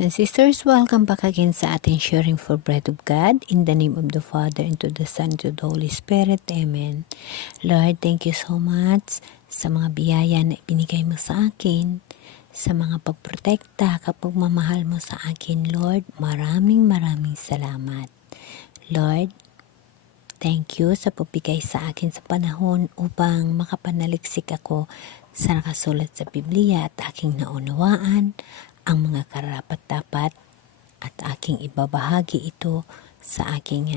brothers and sisters, welcome back again sa ating sharing for bread of God. In the name of the Father, and to the Son, and to the Holy Spirit. Amen. Lord, thank you so much sa mga biyaya na ibinigay mo sa akin, sa mga pagprotekta, kapagmamahal mo sa akin. Lord, maraming salamat. Lord, thank you sa pagbigay sa akin sa panahon upang makapanaliksik ako sa nakasulat sa Biblia at aking naunawaan ang mga karapat-dapat at aking ibabahagi ito sa aking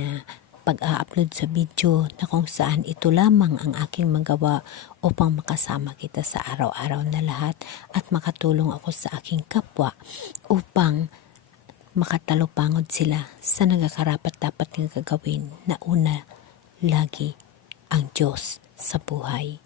pag-a-upload sa video na kung saan ito lamang ang aking magawa upang makasama kita sa araw-araw na lahat at makatulong ako sa aking kapwa upang makatalupangod sila sa nagkakarapat-dapat ng gagawin na una, lagi ang Diyos sa buhay.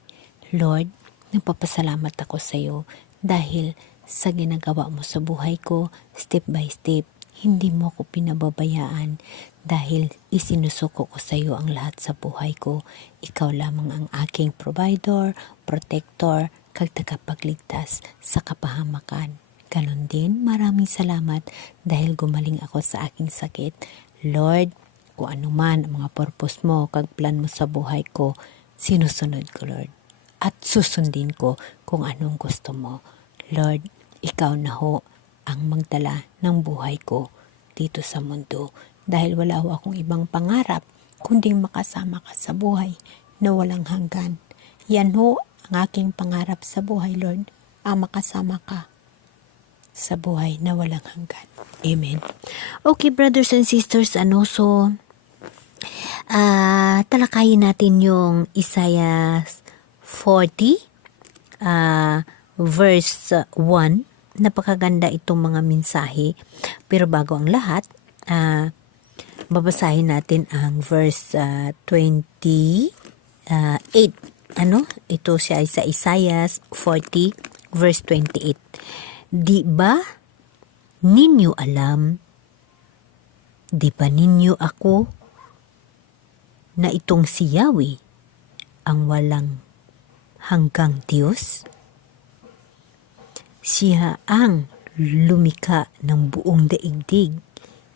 Lord, nagpapasalamat ako sa iyo dahil sa ginagawa mo sa buhay ko, step by step, hindi mo ako pinababayaan dahil isinusuko ko sa iyo ang lahat sa buhay ko. Ikaw lamang ang aking provider, protector, kag tagapagligtas sa kapahamakan. Ganon din, maraming salamat dahil gumaling ako sa aking sakit. Lord, kung ano man ang mga purpose mo, kag plan mo sa buhay ko, sinusunod ko, Lord. At susundin ko kung anong gusto mo. Lord, ikaw na ho ang magdala ng buhay ko dito sa mundo dahil wala ho akong ibang pangarap kundi makasama ka sa buhay na walang hanggan. Yan ho ang aking pangarap sa buhay, Lord, ang makasama ka sa buhay na walang hanggan. Amen. Okay, brothers and sisters, talakayin natin yung Isaiah 40, verse 1. Napakaganda itong mga mensahe. Pero bago ang lahat, babasahin natin ang verse 28. Ito siya ay sa Isaiah 40, verse 28. Di ba ninyo alam, di ba ninyo ako, na itong si Yahweh ang walang hanggang Diyos? Siya ang lumikha ng buong daigdig,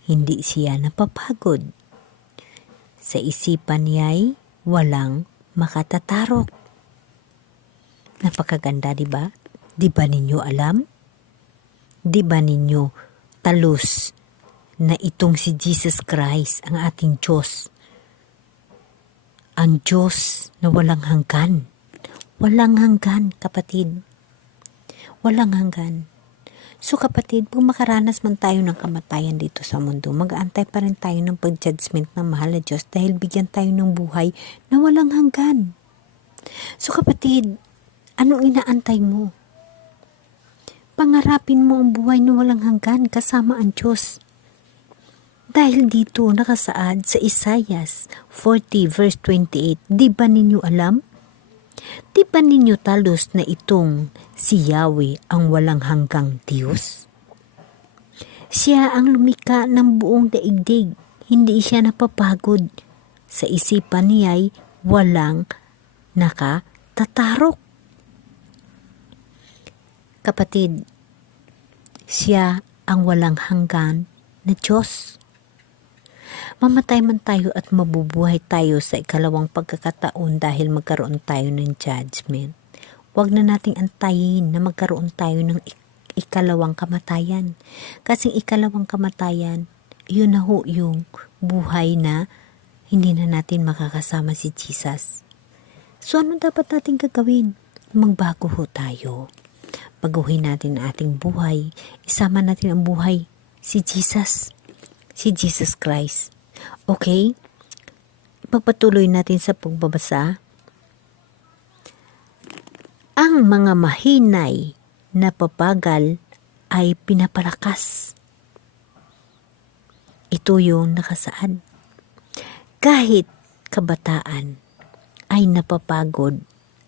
hindi siya napapagod. Sa isipan niya'y walang makatatarok. Napakaganda, di ba? Di ba ninyo alam? Di ba ninyo talus na itong si Jesus Christ ang ating Diyos? Ang Diyos na walang hanggan. Walang hanggan, kapatid. Walang hanggan. So kapatid, kung makaranas man tayo ng kamatayan dito sa mundo, mag-aantay pa rin tayo ng pag-judgment ng mahal na Diyos dahil bigyan tayo ng buhay na walang hanggan. So kapatid, anong inaantay mo? Pangarapin mo ang buhay na walang hanggan kasama ang Diyos. Dahil dito nakasaad sa Isaiah 40 verse 28, di ba ninyo alam? Di ba ninyo talos na itong si Yahweh ang walang hanggang Diyos? Siya ang lumikha ng buong daigdig, hindi siya napapagod. Sa isipan niya'y walang nakatatarok. Kapatid, siya ang walang hanggan na Diyos. Mamatay man tayo at mabubuhay tayo sa ikalawang pagkakataon dahil magkaroon tayo ng judgment. Huwag na nating antayin na magkaroon tayo ng ikalawang kamatayan. Kasi ikalawang kamatayan, yun na ho yung buhay na hindi na natin makakasama si Jesus. So ano dapat natin gagawin? Magbago ho tayo. Baguhin natin ang ating buhay. Isama natin ang buhay si Jesus. Si Jesus Christ. Okay? Pagpatuloy natin sa pagbabasa. Ang mga mahinay na papagal ay pinapalakas. Ito yung nakasaad. Kahit kabataan ay napapagod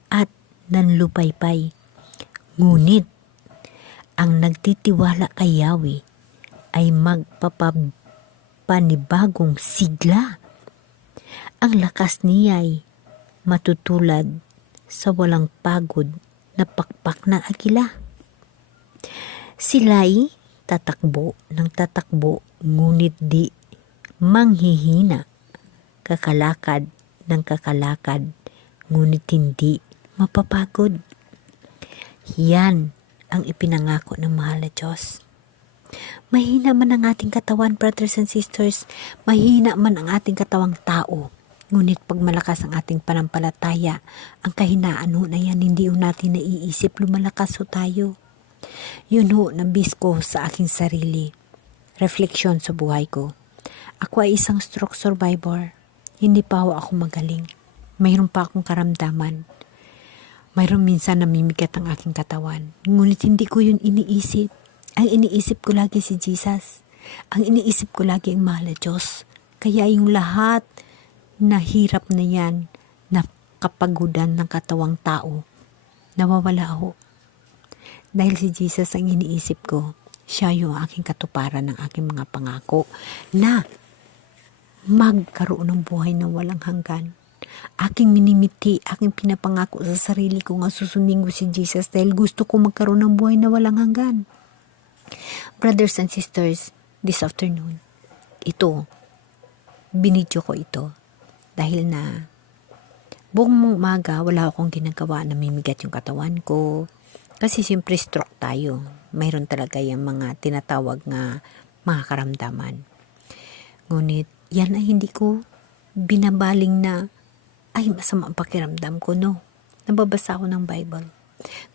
at nanlupaypay. Ngunit ang nagtitiwala kay Yahweh ay panibagong sigla. Ang lakas niya'y matutulad sa walang pagod na pakpak na agila. Sila'y tatakbo ng tatakbo, ngunit di manghihina, kakalakad ng kakalakad, ngunit hindi mapapagod. Yan ang ipinangako ng mahal na Diyos. Mahina man ang ating katawan, brothers and sisters, mahina man ang ating katawang tao, ngunit pag malakas ang ating panampalataya, ang kahinaan ho na yan, hindi ho natin naiisip, lumalakas ho tayo. Yun ho, nabis ko sa aking sarili. Refleksyon sa buhay ko. Ako ay isang stroke survivor. Hindi pa ho ako magaling. Mayroon pa akong karamdaman. Mayroon minsan namimigat ang aking katawan. Ngunit hindi ko yun iniisip. Ang iniisip ko lagi si Jesus. Ang iniisip ko lagi ang mahal na Diyos. Kaya yung lahat na hirap na yan, na kapagudan ng katawang tao, nawawala ho. Dahil si Jesus ang iniisip ko, siya yung aking katuparan ng aking mga pangako na magkaroon ng buhay na walang hanggan. Aking minimiti, aking pinapangako sa sarili ko nga susundin ko si Jesus dahil gusto ko magkaroon ng buhay na walang hanggan. Brothers and sisters, this afternoon, binidyo ko ito dahil na buong umaga wala akong ginagawa, namimigat yung katawan ko. Kasi siyempre stroke tayo. Mayroon talaga yung mga tinatawag nga mga karamdaman. Ngunit yan ay hindi ko binabaling na ay masama ang pakiramdam ko, no. Nababasa ako ng Bible.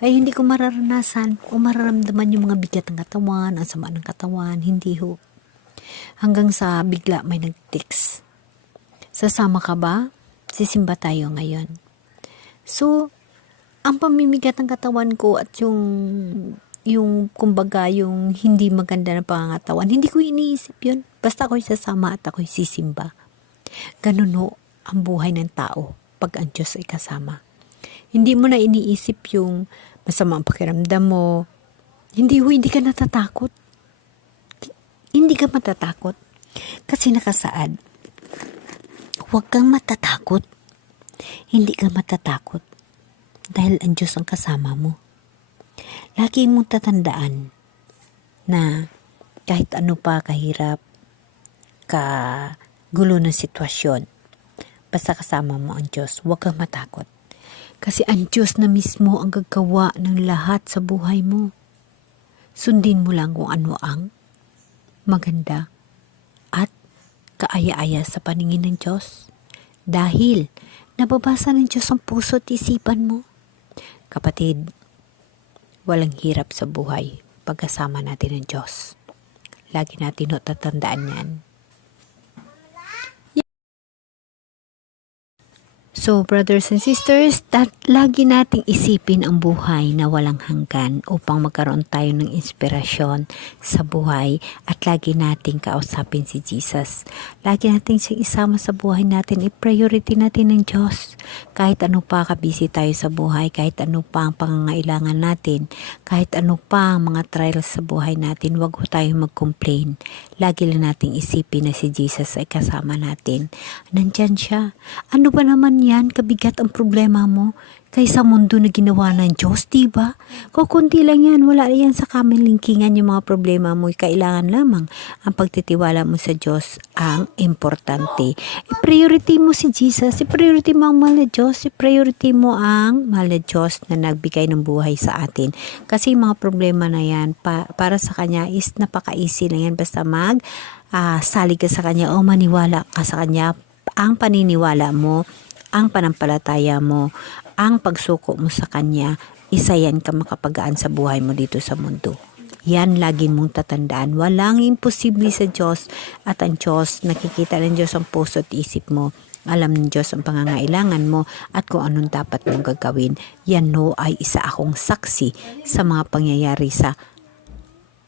Kaya hindi ko mararanasan o mararamdaman yung mga bigat ng katawan, ang sama ng katawan, hindi ho. Hanggang sa bigla may nag-text. Sasama ka ba? Sisimba tayo ngayon. So, ang pamimigat ng katawan ko at yung kumbaga yung hindi maganda na pangangatawan, hindi ko iniisip yun. Basta ako'y sasama at ako'y sisimba. Ganun ho ang buhay ng tao pag ang Diyos ay kasama. Hindi mo na iniisip yung masama ang pakiramdam mo. Hindi ka natatakot. Hindi ka matatakot. Kasi nakasaad, huwag kang matatakot. Hindi ka matatakot. Dahil ang Diyos ang kasama mo. Lagi mong tatandaan na kahit ano pa kahirap, kagulo ng sitwasyon, basta kasama mo ang Diyos, huwag kang matakot. Kasi ang Diyos na mismo ang gagawa ng lahat sa buhay mo. Sundin mo lang kung ano ang maganda at kaaya-aya sa paningin ng Diyos. Dahil nababasa ng Diyos ang puso at isipan mo. Kapatid, walang hirap sa buhay pagkasama natin ng Diyos. Lagi natin tatandaan yan. So, brothers and sisters, lagi nating isipin ang buhay na walang hanggan upang magkaroon tayo ng inspirasyon sa buhay at lagi nating kausapin si Jesus. Lagi nating siyang isama sa buhay natin, i-priority natin ng Diyos. Kahit ano pa kabisi tayo sa buhay, kahit ano pa ang pangangailangan natin, kahit ano pa ang mga trials sa buhay natin, huwag ho tayong mag-complain. Lagi lang nating isipin na si Jesus ay kasama natin. Nandyan siya. Ano ba naman yan, kabigat ang problema mo kaysa mundo na ginawa ng Diyos, diba? Kukunti lang yan, wala yan sa kamilingkingan yung mga problema mo. Kailangan lamang ang pagtitiwala mo sa Diyos ang importante. I-priority mo si Jesus, i-priority mo ang mahal na Diyos, i-priority mo ang mahal na Diyos na nagbigay ng buhay sa atin. Kasi yung mga problema na yan, para sa Kanya is napaka-easy lang yan. Basta salig ka sa Kanya o maniwala ka sa Kanya. Ang paniniwala mo, ang panampalataya mo, ang pagsuko mo sa Kanya, isa yan ka makapagaan sa buhay mo dito sa mundo. Yan lagi mong tatandaan. Walang imposible sa Diyos at ang Diyos, nakikita ng Diyos ang puso at isip mo. Alam ng Diyos ang pangangailangan mo at kung anong dapat mong gagawin. Yan ay isa akong saksi sa mga pangyayari sa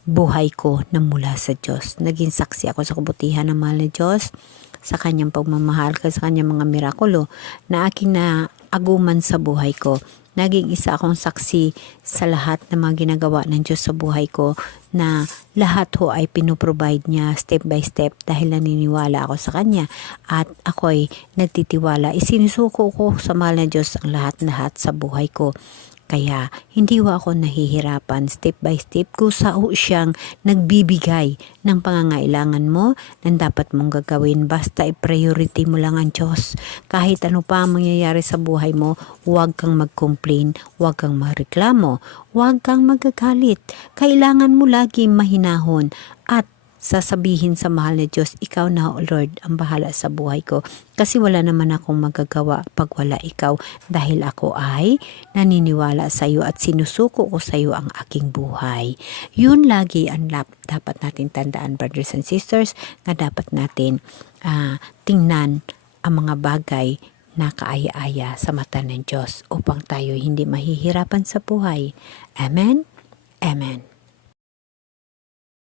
buhay ko na mula sa Diyos. Naging saksi ako sa kabutihan ng mahal na Diyos, sa Kanyang pagmamahal, sa Kanyang mga mirakulo na aking naaguman sa buhay ko. Naging isa akong saksi sa lahat ng mga ginagawa ng Diyos sa buhay ko na lahat ho ay pinoprovide niya step by step dahil naniniwala ako sa Kanya at ako'y nagtitiwala. Isinusuko ko sa mahal na Diyos ang lahat-lahat sa buhay ko. Kaya hindi ho ako nahihirapan, step by step kusa ho siyang nagbibigay ng pangangailangan mo na dapat mong gagawin. Basta i-priority mo lang ang Diyos. Kahit ano pa ang mangyayari sa buhay mo, huwag kang mag-complain, huwag kang magreklamo, huwag kang magagalit. Kailangan mo lagi mahinahon at sasabihin sa mahal na Diyos, ikaw na Lord ang bahala sa buhay ko. Kasi wala naman akong magagawa pag wala ikaw, dahil ako ay naniniwala sa iyo at sinusuko ko sa iyo ang aking buhay. Yun lagi ang dapat natin tandaan, brothers and sisters, na dapat natin tingnan ang mga bagay na kaaya-aya sa mata ng Diyos upang tayo hindi mahihirapan sa buhay. Amen? Amen.